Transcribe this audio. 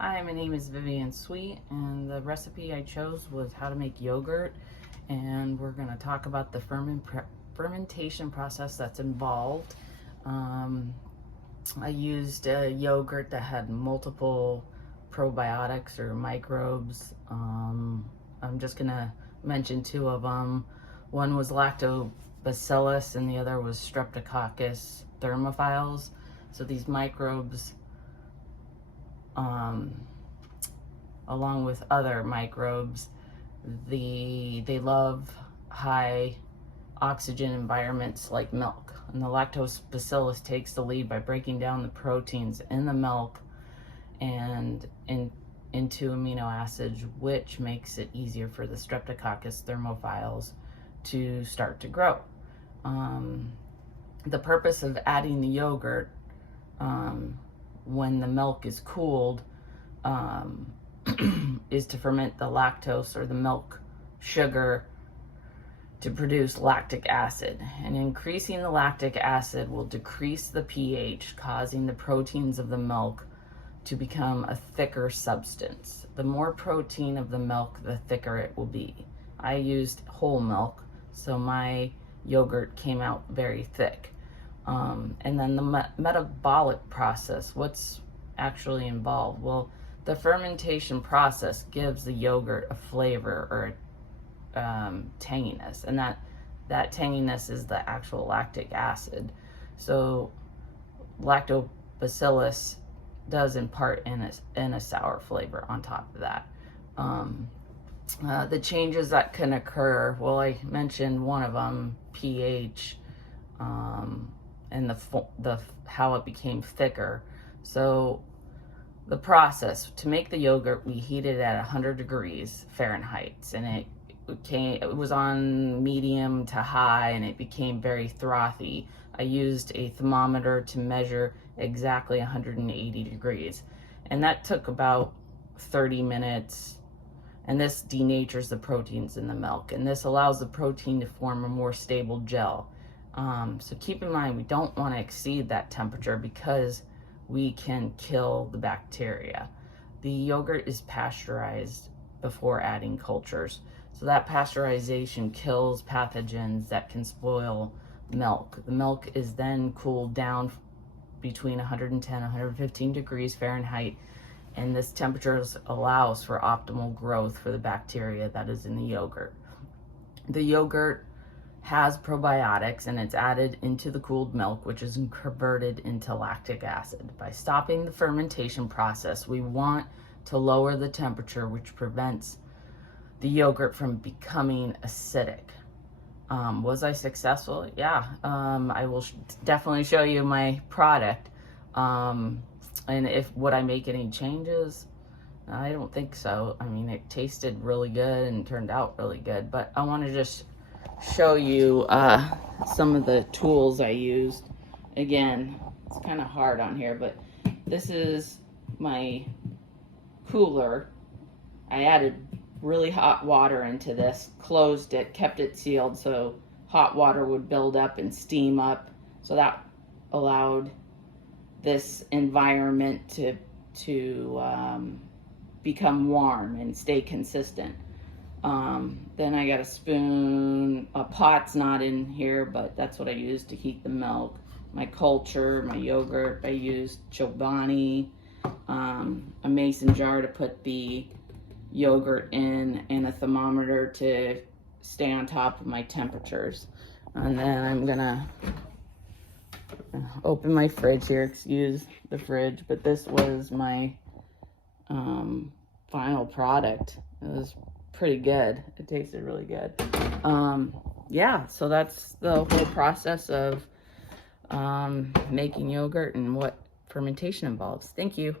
Hi, my name is Vivian Sweet, and the recipe I chose was how to make yogurt, and we're going to talk about the fermentation process that's involved. I used a yogurt that had multiple probiotics or microbes. I'm just going to mention two of them. One was lactobacillus and the other was streptococcus thermophiles. So these microbes, along with other microbes, they love high oxygen environments like milk. And the lactobacillus takes the lead by breaking down the proteins in the milk and into amino acids, which makes it easier for the streptococcus thermophiles to start to grow. The purpose of adding the yogurt when the milk is cooled is to ferment the lactose or the milk sugar to produce lactic acid. And increasing the lactic acid will decrease the pH, causing the proteins of the milk to become a thicker substance. The more protein of the milk, the thicker it will be. I used whole milk, so my yogurt came out very thick. And then the metabolic process, what's actually involved? Well, the fermentation process gives the yogurt a flavor or tanginess, and that tanginess is the actual lactic acid. So lactobacillus does impart in a sour flavor on top of that. The changes that can occur, well, I mentioned one of them, pH, and the how it became thicker. So the process to make the yogurt, we heated at 100 degrees Fahrenheit, and it was on medium to high, and it became very frothy. I used a thermometer to measure exactly 180 degrees, and that took about 30 minutes. And this denatures the proteins in the milk, and this allows the protein to form a more stable gel. So keep in mind, we don't want to exceed that temperature because we can kill the bacteria. The yogurt is pasteurized before adding cultures. So that pasteurization kills pathogens that can spoil milk. The milk is then cooled down between 110 and 115 degrees Fahrenheit, and this temperature allows for optimal growth for the bacteria that is in the yogurt. The yogurt has probiotics, and it's added into the cooled milk, which is converted into lactic acid. By stopping the fermentation process, we want to lower the temperature, which prevents the yogurt from becoming acidic. Was I successful? Yeah. I will definitely show you my product. And would I make any changes? I don't think so. I mean, it tasted really good and turned out really good, but I want to just show you some of the tools I used. Again, it's kind of hard on here, but this is my cooler. I added really hot water into this, closed it, kept it sealed so hot water would build up and steam up. So that allowed this environment to become warm and stay consistent. Then I got a spoon. A pot's not in here, but that's what I used to heat the milk. My culture, my yogurt, I used Chobani, a mason jar to put the yogurt in, and a thermometer to stay on top of my temperatures. And then I'm gonna open my fridge here, excuse the fridge, but this was my final product. It was pretty good. It tasted really good. Yeah, so that's the whole process of making yogurt and what fermentation involves. Thank you.